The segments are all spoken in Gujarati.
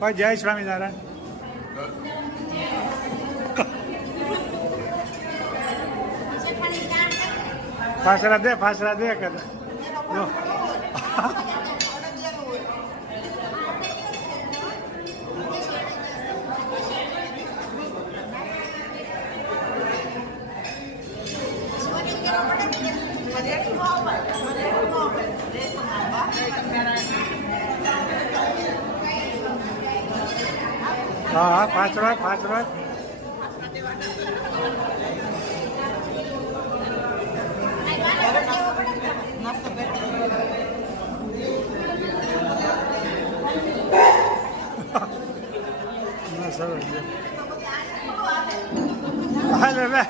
ભાઈ જય સ્વામિનારાયણ. ફાસરા દે કદાચ જો હા પાંચ વાર સરસ છે. હાલે લે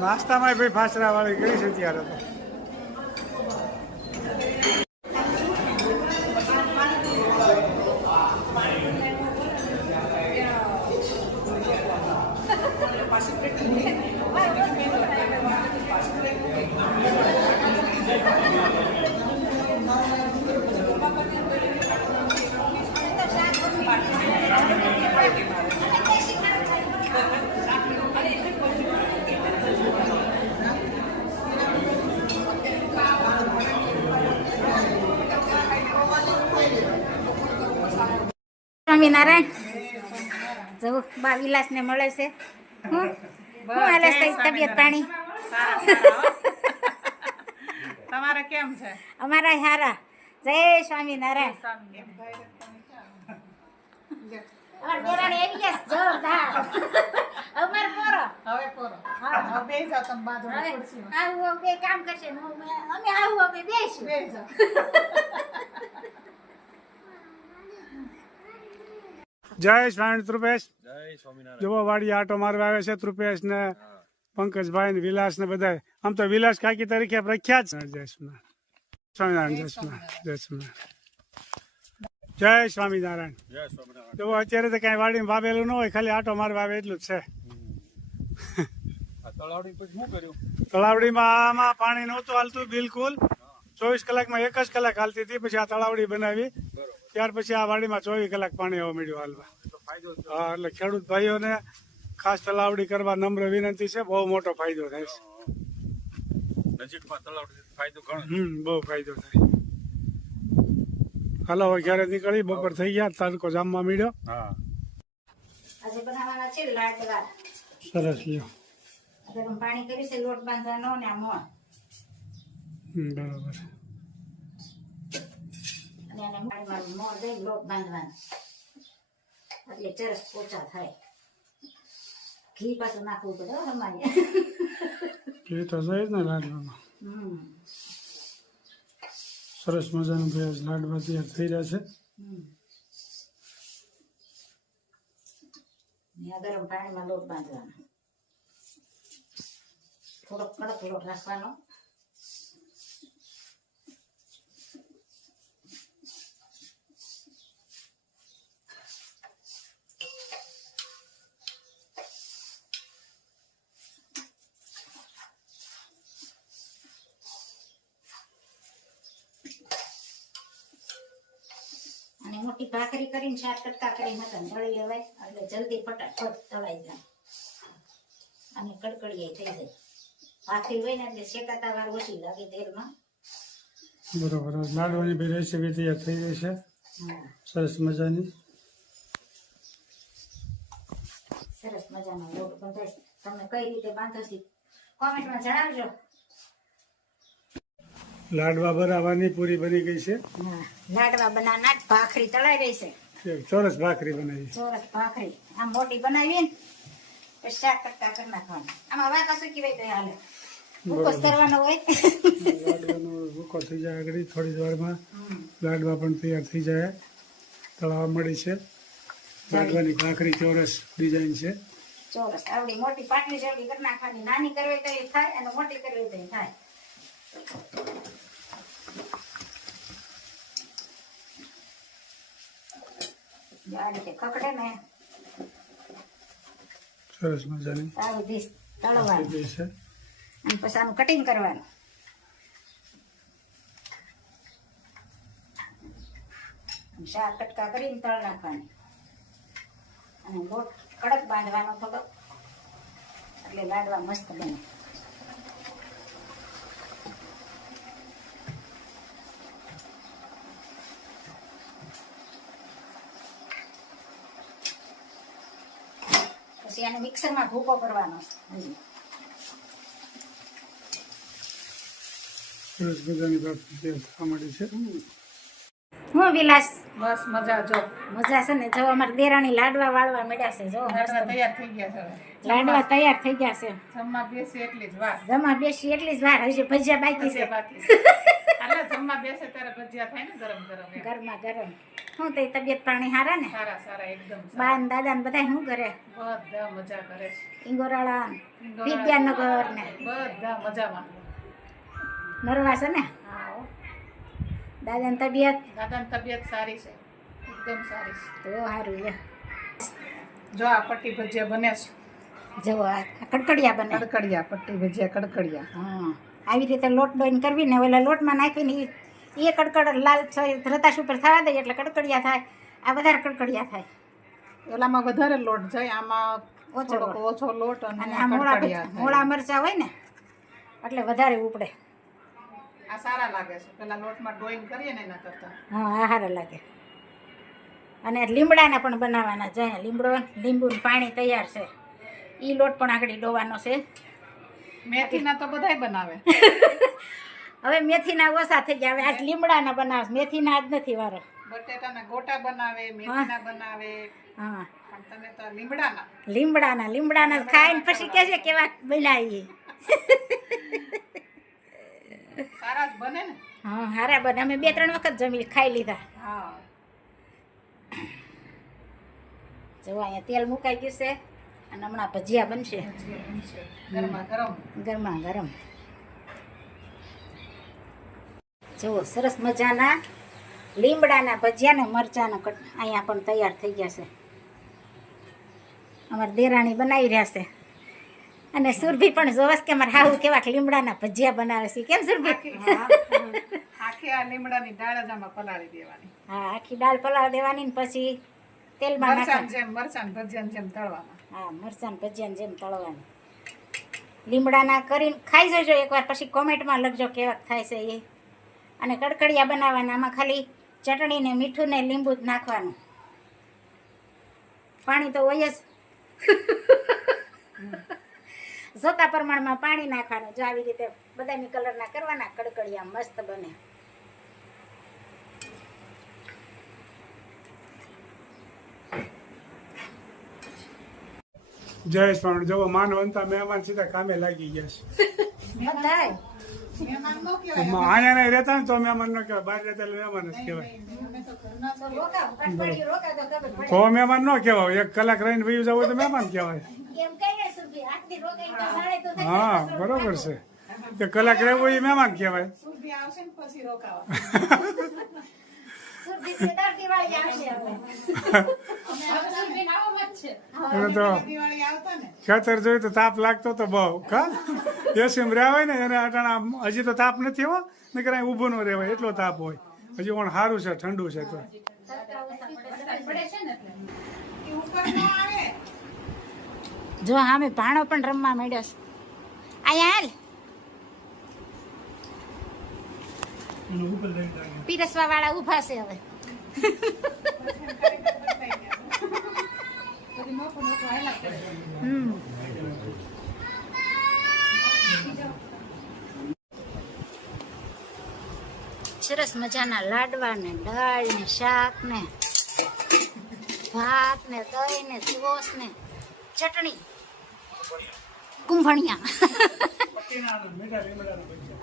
નાસ્તામાં ભાઈ ફાસરા વાળી કરી છે ત્યારે તો. સ્વામિનારાયણ જવું બા વિલાસ ને મળે છે. હું હાલે છે તબિયત પાણી? તમારે કેમ છે? અમારા હારા. જય સ્વામિનારાયણ. અમાર દેરાણી આવી ગયા જોરદાર. અમાર પોરો હવે પોરો. હા બે જાવ તમે બાજુ ખુરશીમાં. આવું બે કામ કરશે ને અમે આવું અમે બેસી બે જાવ. જય સ્વામી રૂપેશ. જય સ્વામિનારાયણ. જોવો વાડી આટો મારવા આવે છે રૂપેશ ને પંકજભાઈ ને વિલાસ ને બધા. આમ તો વિલાસ કાકી તરીકે પ્રખ્યાત છે. જય સ્વામિનારાયણ. જય સ્વામિનારાયણ. જય સ્વામિનારાયણ. જય સ્વામિનારાયણ. જોવો અત્યારે તો કઈ વાડીમાં વાવેલું ન હોય, ખાલી આટો મારવા આવે એટલું જ છે. આ તળાવડી પછી શું કર્યું? તળાવડીમાં આમાં પાણી નહોતું હાલતું બિલકુલ. 24 કલાકમાં 1 જ કલાક હાલતી હતી. પછી આ તળાવડી બનાવી, ત્યાર પછી આ વાડીમાં 24 કલાક પાણી આવવા મળ્યું હાલવા. હા, એટલે ખેડૂત ભાઈઓને ખાસ તળાવડી કરવા નમ્ર વિનંતી છે. બહુ મોટો ફાયદો થાય છે. નજીકમાં તળાવડી ફાયદો ઘણો. બહુ ફાયદો થાય. હાલો હવે ઘરે નીકળી, બપોર થઈ ગયા, તડકો જામવા મળ્યો. હા, આજે બનાવવાના છે લાડવા. સરસ લ્યો. ગરમ પાણી કર્યું છે લોટ બાંધવાનો ને આ મોણ બરોબર. અને એને પાણીમાં મોણ દઈ લોટ બાંધવાનો એટલે ચરસ પોચા થાય. ઘી પાછું નાખવું પડે હો અમારે. એ તો જાય ને લાડવામાં. સરસ મજાનું ભાઈ લાડવા તૈયાર થઈ રહ્યા છે. ગરમ પાણીમાં લોટ બાંધવાનો, થોડો કડક લોટ રાખવાનો. અને મોટી ભાખરી કરીને શાક કરતા કરીને તળી લેવાય એટલે જલ્દી ફટાફટ તળાઈ જાય અને કડકડીએ થઈ જાય. ભાખરી હોય ને એટલે શેકાતા વાર ઓછી લાગે તેલમાં. બરોબર. લાડવાની બી રેસીપી તૈયાર થઈ ગઈ છે, સરસ મજાની. સરસ મજાનો લોટ બંધાય. તમને કઈ રીતે બાંધો છે કોમેન્ટમાં જણાવજો. લાડવા બનાવવાની પૂરી બની ગઈ છે. લાડવા બનાવના ભાખરી તળાઈ રહી છે. ચોરસ ભાખરી બનાવી. ચોરસ ભાખરી આમ મોટી બનાવી ને પછી શાક કરતા કરી નાખવાનું. આમાં વાકા સુકી હોય તો હાલે, ભૂકો કરવાનો હોય. લાડવાનો ભૂકો થઈ જાય આગળ થોડી જ વારમાં. લાડવા પણ તૈયાર થઈ જાય, તળાવ મળી છે. લાડવાની ભાખરી ચોરસ ડિઝાઇન છે. ચોરસ આવડી મોટી પાટલી જેવડી કરી નાખવાની. નાની કરવી તો એ થાય અને મોટી કરવી તો એ થાય. આ રીતે ખકડે ને સરસ મજાની આવી ડીશ તળવાની છે. અને પછી આનું કટિંગ કરવાનું. અને શાક કટકા કરીને તળ નાખવાનું અને લોટ કડક બાંધવાનો થોડો એટલે લાડવા મસ્ત બને. પછી આને મિક્સરમાં ભૂકો કરવાનો. સરસ મજાની વાત થવા માંડી છે. હું વિલાસ બસ મજા જો મજા છે ને? જો અમારે દેરાણી લાડવા વાળવા મળ્યા છે. જો લાડવા તૈયાર થઈ ગયા છે હવે. લાડવા તૈયાર થઈ ગયા છે. જમવા બેસી એટલી જ વાર જમા બેસી એટલી જ વાર, હજી ભજીયા બાકી છે. બાકી હાલે જમવા બેસે ત્યારે ભજીયા થાય ને ગરમ ગરમ એમ. ગરમા ગરમ. શું તે તબિયત પાણી હારા ને? સારા સારા એકદમ સારા. બા ને દાદા ને બધા શું કરે? બધા મજા કરે છે. ઇંગોરાળા વિદ્યાનગર ને બધા મજામાં. નરવા છે ને? દાદા ની તબિયત દાદાની તબિયત સારી છે, એકદમ સારી છે. તો સારું લે. જો આ પટ્ટી ભજીયા બને છે. જો આ કડકડિયા બને. કડકડિયા પટ્ટી ભજીયા કડકડિયા. હા, આવી રીતે લોટ ડોઈને કરવી ને ઓલા લોટમાં નાખીને એ કડકડ લાલ રતાશ ઉપર થવા દે એટલે કડકડિયા થાય. આ વધારે કડકડિયા થાય. ઓલામાં વધારે લોટ જાય, આમાં ઓછો થોડોક ઓછો લોટ અને અને આ કડકડિયા થાય. મોળા મરચા હોય ને એટલે વધારે ઉપડે. આ સારા લાગે છે, પેલા લોટમાં ડ્રોઈંગ કરીએ ને એના કરતા. હા, આ સારા લાગે. અને લીમડાના પણ બનાવવાના છે. લીંબુનું પાણી તૈયાર છે. એ લોટ પણ આગળ ડોવાનો છે. મેથીના તો બધાય બનાવે. હવે મેથીના ઓછા થઈ ગયા. હવે આજ લીમડાના બનાવે. મેથીના આજ નથી વારો. બટેટાના ગોટા બનાવે, મેથીના બનાવે, હા, પણ તમે તો લીમડાના. લીમડાના ખાઈને પછી કહે છે કેવા બનાવી. સારા જ બને ને. હા, હારા બને. અમે 2-3 વખત જમી ખાઈ લીધા. હા, જો અહીંયા તેલ મુકાઈ ગયું છે અને હમણાં ભજીયા બનશે ભજીયા બનશે. ગરમા ગરમ. ગરમા ગરમ. જુઓ સરસ મજાના લીમડાના ભજીયા ને મરચાના કટ અહીંયા પણ તૈયાર થઈ ગયા છે. અમારા દેરાણી બનાવી રહ્યા છે અને સુરભી પણ જોવસ કે અમારે હાવું કેવા લીમડાના ભજીયા બનાવે છે. કેમ સુરભી? આખી આ લીમડાની દાળ જ આમાં પલાળી દેવાની. હા, આખી દાળ પલાળ દેવાની ને પછી તેલમાં નાખવાની. મરચાં ભજીયાની જેમ તળવાના. હા, મરચાં ભજીયાની જેમ તળવાની. લીમડાના કરીને ખાઈ જજો એકવાર, પછી કોમેન્ટમાં લખજો કેવા થાય છે એ. અને કડકડિયા બનાવવાના. આમાં ખાલી ચટણી ને મીઠું ને લીંબુ જ નાખવાનું. પાણી તો હોય જ. જોતા પ્રમાણમાં પાણી નાખવાનું. જો આવી રીતે બદામી કલરના કરવાના કડકડિયા મસ્ત બને. જયેશ પણ જો માનવંતા મહેમાન સીધા કામે લાગી ગયા છે. બધાય મહેમાન નો કહેવાય. અહીંયા નહીં રહેતા ને તો મહેમાન ન કહેવાય, બહાર રહેતા એટલે મહેમાન જ કહેવાય. અમે તો ઘરના જ રોકાવ, અઠવાડિયું રોકાવ તો ખબર પડે. તો મહેમાન ન કહેવાય. 1 કલાક રહીને વયું જવું હોય તો મહેમાન કહેવાય. એમ કહીએ સુરભી, આટલી રોકાઈ તો સાડે તો થઈ હા, બરોબર છે. 1 કલાક રહેવું એ મહેમાન કહેવાય. સુરભી આવશે ને પછી રોકાવા. સુરભી કેદાર દિવાળી આવશે હવે. સુરભી આવો મત છે. એને તો દિવાળી આવતા ને. ખેતર જોયું તો તાપ લાગતો તો બહુ. કા એસીમ રહ્યા હોય ને એને અટાણા હજી તો તાપ નથી હો, નકર અહીં ઊભું ન રહેવાય એટલો તાપ હોય. હજી પણ સારું છે, ઠંડુ છે. તો પડે છે ને એટલે. એ ઉપર ન આવે. જો અમે ભાણો પણ રમવા માંડ્યો છે. અહીંયા હાલ પીરસવા વાળા ઊભા છે હવે. બધી મોટું મોટું હાલ્યા કરે. હમ. સરસ મજાના લાડવા ને દાળ ને શાક ને ભાત ને દહીં ને સોસ ને ચટણી કુંભણિયા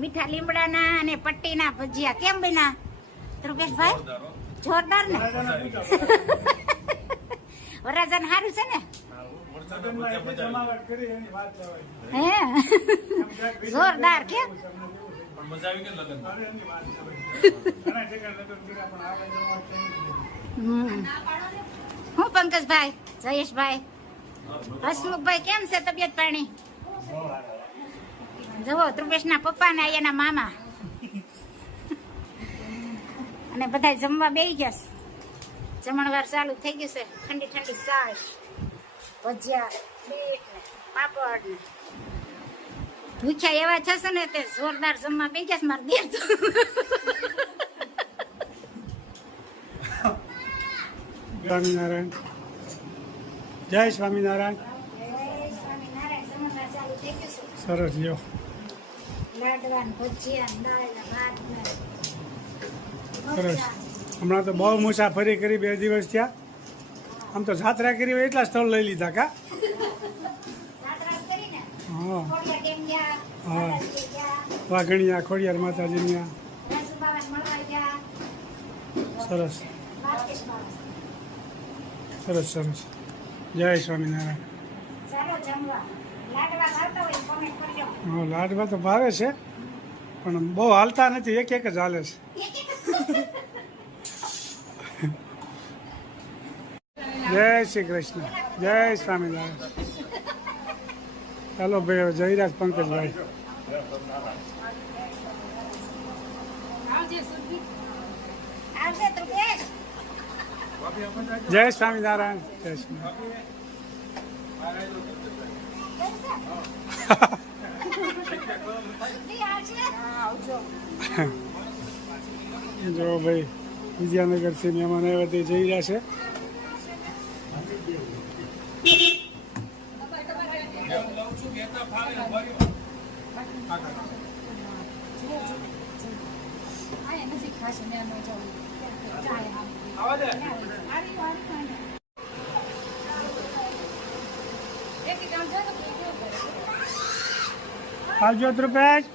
મીઠા લીમડાના અને પટ્ટીના ભજીયા. કેમ બન્યા ધ્રુવેશભાઈ? જોરદાર ને? વરાજન સારું છે ને? હે, જોરદાર. કેમ મજા આવી ગઈ લગન. હું પંકજભાઈ, જયેશભાઈ, હસમુખભાઈ કેમ છે તબિયત પાણી? જુઓ ધ્રુવેશના પપ્પા ને એના મામા અને બધા જમવા બેસી ગયા છે. જમણવાર ચાલુ થઈ ગયું છે. ઠંડી ઠંડી ચાય, ભજીયા, બીટ ને પાપડ ને ભૂખ્યા એવા થશે ને તે જોરદાર જમવા બે ગયા મારે દેર તો. સ્વામિનારાયણ. જય સ્વામિનારાયણ. સ્વામિનારાયણ. જમણવાર ચાલુ થઈ ગયું છે. સરસ લ્યો. લાડવા ને ભજીયા ને દાળ ને ભાત ને સરસ. મરચાં. હમણાં તો બહુ મુસાફરી કરી 2 દિવસ થયા. આમ તો જાત્રા કરી હોય એટલા સ્થળ લઈ લીધા કા. જાત્રા કરીને હા. ખોડિયાર ડેમ ગયા, હા. માતાજી ગયા, વાઘણિયા ખોડિયાર માતાજીની આ. રાજુબાવાને મળવા ગયા, સરસ દ્વારકેશ બાવા. સરસ સરસ. જય સ્વામિનારાયણ. ચાલો જમવા. લાડવા ભાવતા હોય કોમેન્ટ કરજો. હા, લાડવા તો ભાવે છે પણ બહુ હાલતા નથી, એક જ હાલે છે. જય શ્રી કૃષ્ણ. જય સ્વામિનારાયણ. ચાલો ભાઈ, હવે જયરાજ પંકજભાઈ. આવશે ધ્રુવેશ. જય સ્વામિનારાયણ. જય સ્વામિનારાયણ. ઈ આવશે. જો ભાઈ, વિદ્યાનગરથી મહેમાન આવ્યા તે જઈ રહ્યા છે. આવજો ધ્રુપેશ.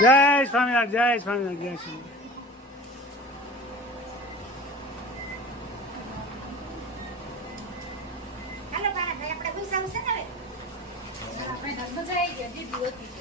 જય સ્વામિનારાયણ. જય સ્વામિનારાયણ. જય સ્વામિનારાયણ. હાલો બાળા, આપણે ગુસ્સા છે ને હવે. આપણે ધર્મ જાય દીદી હતી